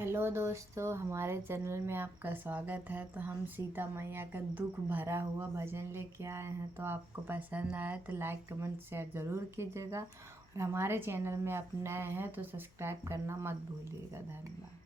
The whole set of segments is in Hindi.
हेलो दोस्तों, हमारे चैनल में आपका स्वागत है। तो हम सीता मैया का दुख भरा हुआ भजन लेके आए हैं। तो आपको पसंद आए तो लाइक कमेंट शेयर ज़रूर कीजिएगा। और हमारे चैनल में आप नए हैं तो सब्सक्राइब करना मत भूलिएगा। धन्यवाद।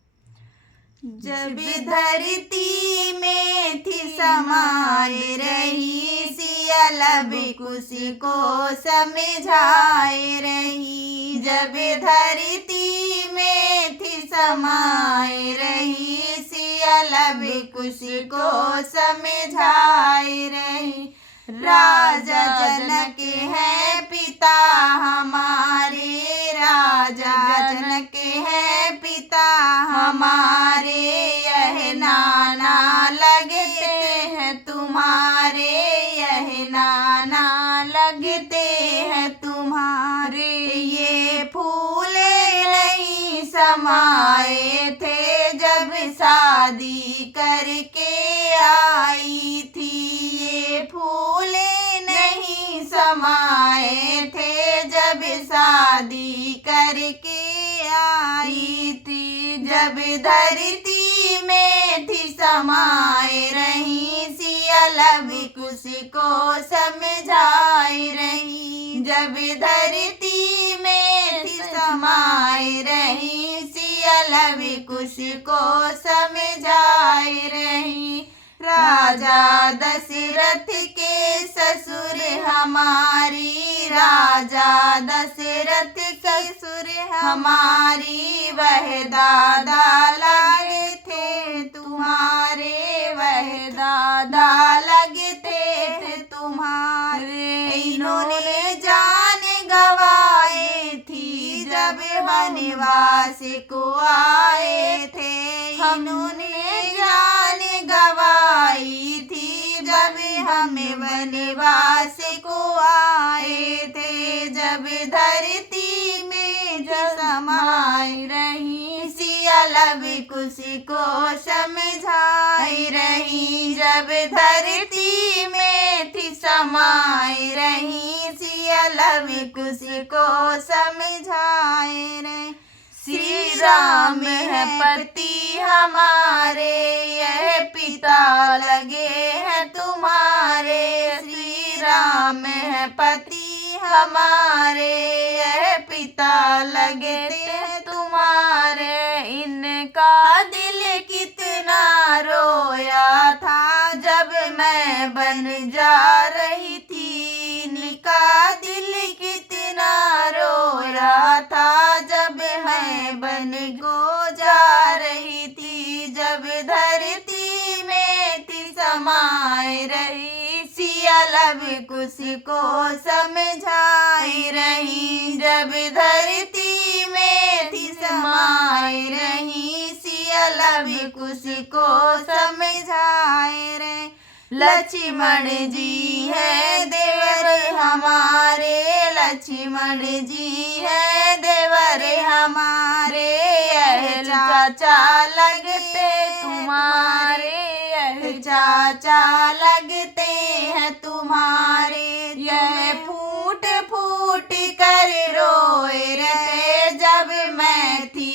जब धरती में थी समाये रही, सिया लब कुशी को समझाए रही। जब धरती में थी समाये रही, सिया लब कुशी को समझाए रही। राजा जनक है पिता हमारे, राजा जनक है पिता हमारे। यह नाना लगते हैं तुम्हारे, यह नाना लगते हैं तुम्हारे। ये फूल नहीं समाये थे जब शादी करके आई थी। ये फूल नहीं समाये थे जब शादी करके आई थी। जब धरती में थी समाये रही, सिया लब कुशी को समझाए रही। जब धरती में थी समाये रही, सिया लब कुशी को समझाए रही। राजा दशरथ के ससुर हमारी, राजा दशरथ के ससुर हमारी। वह दादा लगे थे तुम्हारे, वह दादा लगते थे तुम्हारे। इन्होंने जान गवाए थी जब वनवास को आए थे। इन्होंने जान गवाई थी जब हम वनवास को आए थे। जब धरती में जो समाये रही, सिया लब कुशी को समझाए रही। जब धरती में थी समाये रही, सिया लब कुशी को समझाए रही। श्री राम है पति हमारे, यह पिता लगे हैं तुम्हारे। श्री राम है पति हमारे, यह पिता लगे हैं तुम्हारे। इनका दिल कितना रोया था जब मैं बन जा रही थी। इनका दिल कितना रोया था जब मैं बन को जा रही थी। जब धरती में थी समाये रही, सिया लब कुशी को समझाए रही। जब धरती में थी समाये रही, सिया लब कुशी को समझाए रही। लक्ष्मण जी है देवर हमारे, लक्ष्मण जी है देवर हमारे। यह चाचा लगते तुम्हारे, यह चाचा लगते हैं तुम्हारे। यह फूट फूट कर रोए रहे जब मैं थी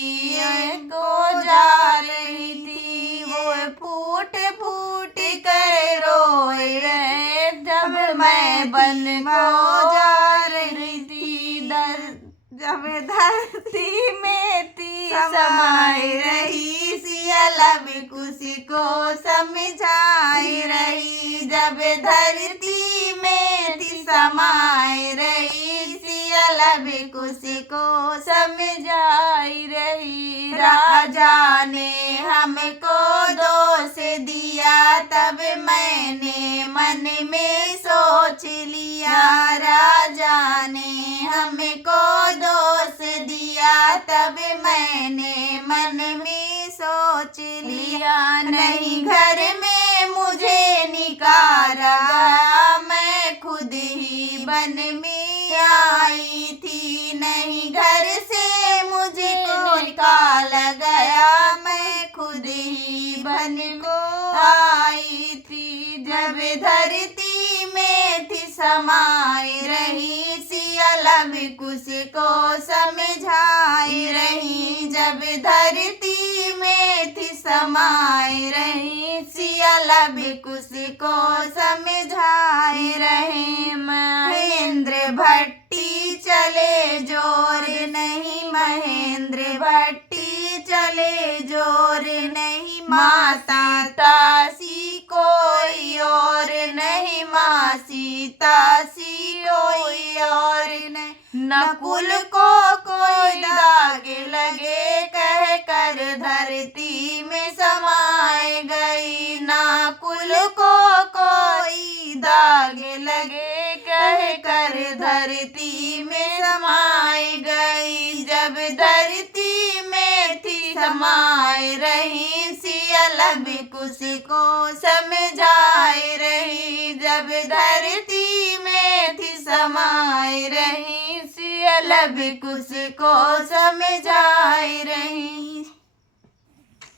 को जा रही थी। वो फूट फूट कर रोए रहे जब मैं बन को जा रही थी। जब धरती में थी समाये रही, सिया लब कुशी को समझाए रही। जब धरती में थी समाये रही, सिया लब कुशी को समझाई रही। राजा ने हमको दोष दिया तब मैंने मन में सोच लिया। राजा ने हमको दोष दिया तब मैंने मन में सोच लिया। नहीं घर में मुझे निकाला, मैं खुद ही वन में आई थी। नहीं घर से मुझे निकाला गया, मैं खुद ही वन को आई थी। जब धरती में थी समाये रही, सिया लब कुशी को समझाए रही। जब धरती में समाए रही, सियाला भी किसी को समझाए रहे। महेंद्र भट्टी चले जोर नहीं, महेंद्र भट्टी चले जोर नहीं, माँ सीता सी कोई और नहीं, माँ सीता सी कोई और नहीं। नकुल को कोई दाग लगे कह कर धरती में समाए गई, नकुल को कोई दाग लगे कह कर धरती में समाए गई। जब धरती में थी समाए रही, सियाला भी किसी को समझाए रही। जब धरती में थी समाए रही, सियाला भी किसी को समझाए रही।